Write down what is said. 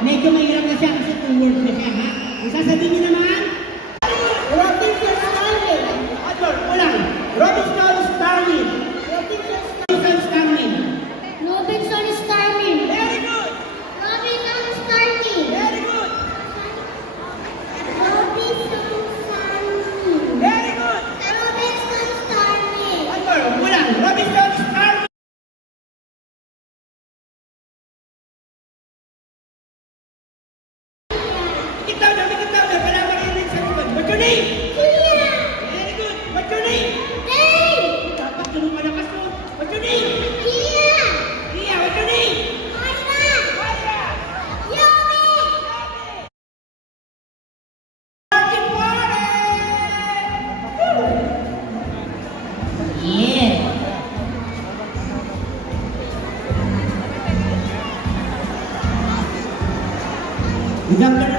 Medyo mahirap na siya kasi 2 words na siya, ha? Isasabihin niyo naman? Robinson Starling. Adol, ulang. Robinson Starling. Robinson Starling. Robinson Starling. Very good. Robinson Starling. Very good. Robinson Starling. Very good. Robinson Starling. Adol, ulang. Robinson Starling. Kita udah. Kailangan marinig sa likod. What's your name? Kuya. Very good. What's your name? Dave. Dapat tulong malakas mo. What's your name? Kia. Iya, what's your name? Maya. Maya. Yomi. Martin Juarez! Yeah. Good afternoon.